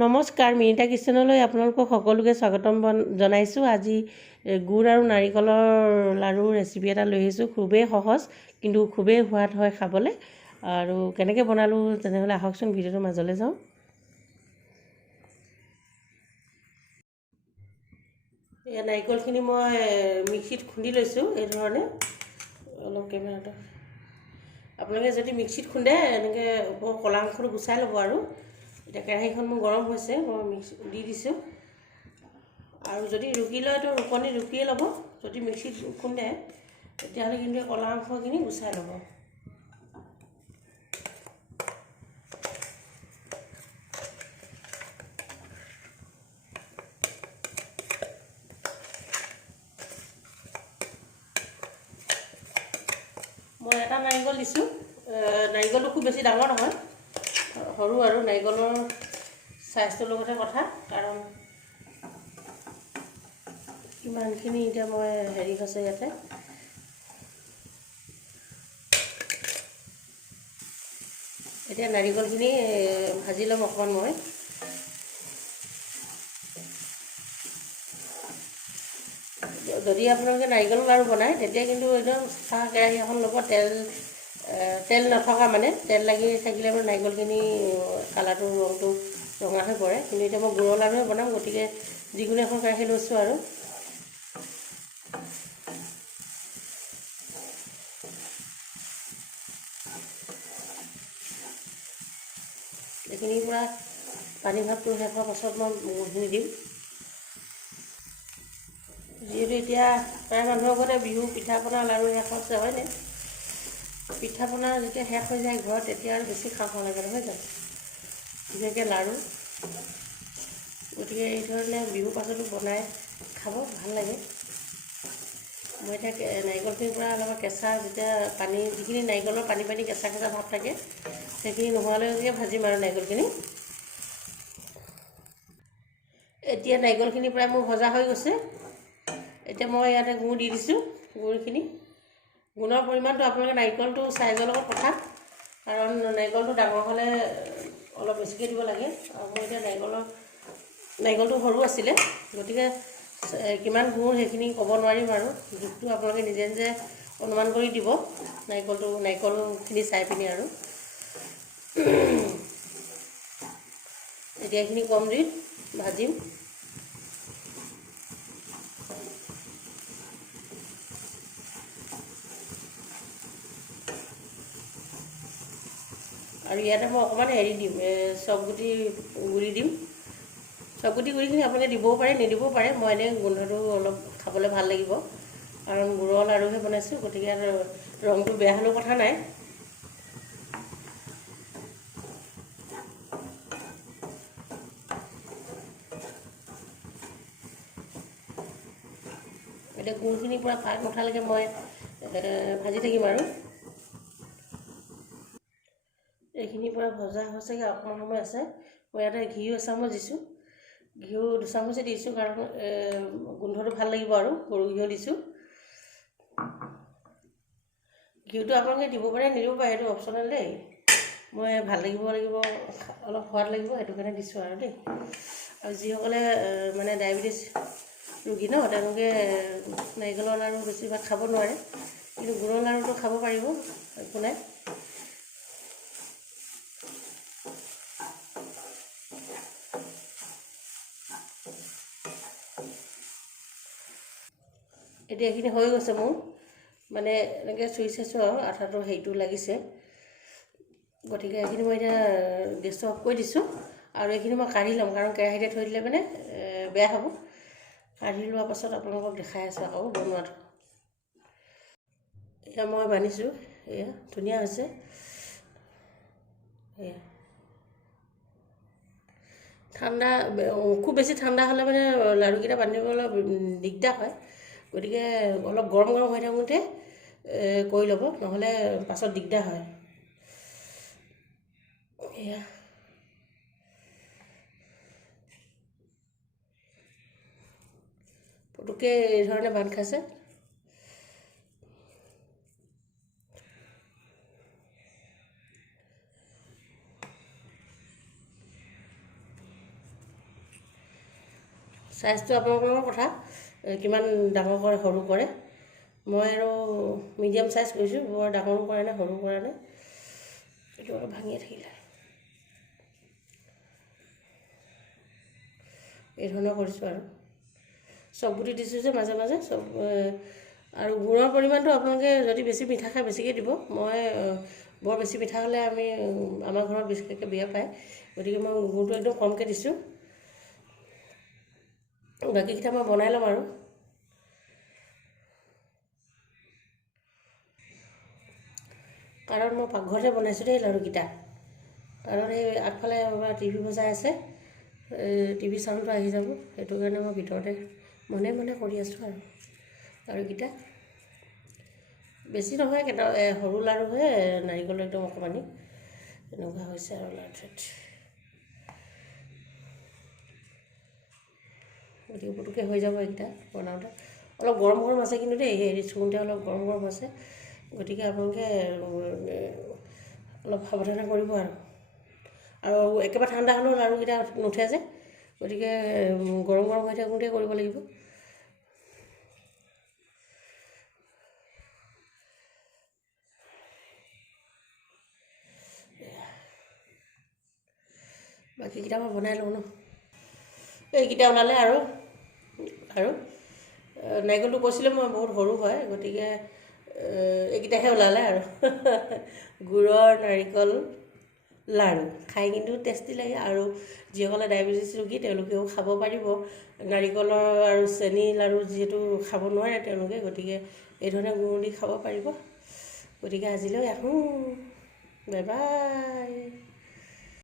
নমস্কাৰ, মিনিতা কিচেনলৈ আপোনালোকক সকলোকে স্বাগতম জনাইছোঁ। আজি গুড় আৰু নাৰিকলৰ লাড়ু ৰেচিপি এটা লৈ আহিছোঁ। খুবেই সহজ কিন্তু খুবেই সোৱাদ হয় খাবলৈ। আৰু কেনেকৈ বনালোঁ তেনেহ'লে আহকচোন ভিডিঅ'টোৰ মাজলৈ যাওঁ। এই নাৰিকলখিনি মই মিক্সিত খুন্দি লৈছোঁ এই ধৰণে। অলপ কেমেৰাটো আপোনালোকে যদি মিক্সিত খুন্দে এনেকৈ ওপৰৰ কলা অংশটো গুচাই ল'ব। আৰু এতিয়া কেৰাহীখন মোৰ গৰম হৈছে, মই মিক্সি দি দিছোঁ। আৰু যদি ৰুকি লয় তো ৰুকনি ৰুকিয়ে ল'ব। যদি মিক্সিত খুন্দে তেতিয়াহ'লে কিন্তু কলা অংশখিনি গুচাই ল'ব। মই এটা নাৰিকল দিছোঁ। নাৰিকলটো খুব বেছি ডাঙৰ নহয়, সৰু। আৰু নাৰিকলৰ চাইজটোৰ লগতে কথা, কাৰণ ইমানখিনি এতিয়া মই হেৰি হৈছে ইয়াতে। এতিয়া নাৰিকলখিনি ভাজি ল'ম অকণমান মই। যদি আপোনালোকে নাৰিকলৰ লাড়ু বনায় তেতিয়া কিন্তু একদম চাহ কেৰাহী এখন ল'ব, তেল নথকা, মানে তেল লাগি থাকিলে মানে নাৰিকলখিনি কালাৰটো ৰংটো ৰঙা হৈ পৰে। কিন্তু এতিয়া মই গুড়ৰ লাড়ুহে বনাম, গতিকে যিকোনো এখন কেৰাহী লৈছোঁ। আৰু এইখিনি পূৰা পানী ভাতটো শেষ হোৱাৰ পাছত মই গুড়খিনি দিম। যিহেতু এতিয়া প্ৰায় মানুহৰ ঘৰতে বিহু পিঠা পনা লাড়ু শেষ হৈছে, হয়নে? পিঠা পনা যেতিয়া শেষ হৈ যায় ঘৰত, তেতিয়া আৰু বেছি খাওঁ লাগে, নহয় জানো? বিশেষকৈ লাড়ু। গতিকে এই ধৰণে বিহুৰ পাছতো বনাই খাব ভাল লাগে। মই এতিয়া নাৰিকলখিনি পূৰা অলপ কেঁচা, যেতিয়া পানী, যিখিনি নাৰিকলৰ পানী কেঁচা ভাৱ থাকে সেইখিনি নোহোৱালৈকে ভাজিম আৰু নাৰিকলখিনি। এতিয়া নাৰিকলখিনি প্ৰায় মোৰ ভজা হৈ গৈছে। এতিয়া মই ইয়াতে গুড় দি দিছোঁ। গুড়খিনি, গুড়ৰ পৰিমাণটো আপোনালোকে নাৰিকলটো চাইজৰ লগত কথা, কাৰণ নাৰিকলটো ডাঙৰ হ'লে অলপ বেছিকৈ দিব লাগে। আৰু মই এতিয়া নাৰিকলটো সৰু আছিলে, গতিকে কিমান গুড় সেইখিনি ক'ব নোৱাৰিম। আৰু জোখটো আপোনালোকে নিজে নিজে অনুমান কৰি দিব, নাৰিকলখিনি চাই পিনি। আৰু এতিয়া এইখিনি কম জুইত ভাজিম। আৰু ইয়াতে মই অকণমান হেৰি দিম, চপগুটি গুড়ি দিম। চপগুটি গুড়িখিনি আপোনালোকে দিবও পাৰে, নিদিবও পাৰে। মই এনেই গোন্ধটো অলপ খাবলৈ ভাল লাগিব, কাৰণ গুড়ৰ লাড়ুহে বনাইছোঁ। গতিকে ৰংটো বেয়া হ'লেও কথা নাই। এতিয়া গুড়খিনি পূৰা পাক নুঠালৈকে মই ভাজি থাকিম। আৰু এইখিনি পূৰা ভজা হৈছেগৈ, অকণমান সময় আছে। মই ইয়াতে ঘিউ এচামুচ দিছোঁ, ঘিউ 2 চামুচে দিছোঁ, কাৰণ গোন্ধটো ভাল লাগিব। আৰু গৰু ঘিউ দিছোঁ। ঘিউটো আপোনালোকে দিব পাৰে, নিদিব পাৰে, সেইটো অপশ্যনেল দেই। মই ভাল লাগিব, অলপ সোৱাদ লাগিব, সেইটো কাৰণে দিছোঁ আৰু দেই। আৰু যিসকলে মানে ডায়েবেটিছ ৰোগী ন, তেওঁলোকে নাৰিকলৰ লাড়ু বেছিভাগ খাব নোৱাৰে, কিন্তু গুড়ৰ লাড়ুটো খাব পাৰিব, একো নাই। এতিয়া এইখিনি হৈ গৈছে মোৰ, মানে এনেকৈ চুই চাইছোঁ আৰু আঠাটো হেৰিটো লাগিছে। গতিকে এইখিনি মই এতিয়া গেছটো অফ কৰি দিছোঁ। আৰু এইখিনি মই কাঢ়ি ল'ম, কাৰণ কেৰাহীতে থৈ দিলে মানে বেয়া হ'ব। কাঢ়ি লোৱাৰ পাছত আপোনালোকক দেখাই আছোঁ আকৌ বনোৱাটো। এতিয়া মই বান্ধিছোঁ, এয়া ধুনীয়া হৈছে। এয়া ঠাণ্ডা, খুব বেছি ঠাণ্ডা হ'লে মানে লাড়ুকেইটা বান্ধিবলৈ দিগদাৰ হয়। গতিকে অলপ গৰম হৈ থাকোঁতে কৰি ল'ব, নহ'লে পাছত দিগদাৰ হয়। এয়া পটুকে এই ধৰণে বান্ধ খাইছে। চাইজটো আপোনালোকৰ কথা কিমান ডাঙৰ কৰে সৰু কৰে। মই আৰু মিডিয়াম চাইজ কৰিছোঁ, বৰ ডাঙৰো কৰা নাই সৰু কৰা নাই। এইটো অলপ ভাঙিয়ে থাকিলে এই ধৰণৰ কৰিছোঁ আৰু চব গুটি দিছোঁ যে মাজে মাজে চব। আৰু গুড়ৰ পৰিমাণটো আপোনালোকে যদি বেছি মিঠা খায় বেছিকৈ দিব। মই বৰ বেছি মিঠা হ'লে আমাৰ ঘৰত বিশেষকৈ বেয়া পায়, গতিকে মই গুড়টো একদম কমকৈ দিছোঁ। বাকীকেইটা মই বনাই ল'ম আৰু কাৰণ মই পাকঘৰতে বনাইছোঁ দেই লাড়ুকেইটা। কাৰণ এই আগফালে আমাৰ টিভি বজাই আছে, টিভি চাউণ্ডটো আহি যাব, সেইটো কাৰণে মই ভিতৰতে মনে মনে কৰি আছোঁ আৰু লাড়ুকেইটা। বেছি নহয়, সৰু লাড়ুহে, নাৰিকল একদম অকণমানি এনেকুৱা হৈছে আৰু লাড়ুটোত। গতিকে পুটুকৈ হৈ যাব এইকেইটা বনাওঁতে। অলপ গৰম গৰম আছে কিন্তু দেই, হেৰি চুওঁতে অলপ গৰম গৰম আছে, গতিকে আপোনালোকে অলপ সাৱধানে কৰিব আৰু একেবাৰে ঠাণ্ডা হ'লেও লাড়ুকেইটা নুঠে যে, গতিকে গৰম গৰম হৈ থাকোঁতে কৰিব লাগিব। বাকীকেইটা মই বনাই লওঁ ন। এইকেইটা ওলালে আৰু নাৰিকলটো কৈছিলোঁ মই বহুত সৰু হয়, গতিকে এইকেইটাহে ওলালে আৰু গুড়ৰ নাৰিকল লাড়ু খাই কিন্তু টেষ্টি লাগে। আৰু যিসকলে ডায়েবেটিছ ৰোগী তেওঁলোকেও খাব পাৰিব। নাৰিকলৰ আৰু চেনি লাড়ু যিহেতু খাব নোৱাৰে তেওঁলোকে, গতিকে এই ধৰণে গুড় দি খাব পাৰিব। গতিকে আজিলৈ আহোঁ, বাই বাই।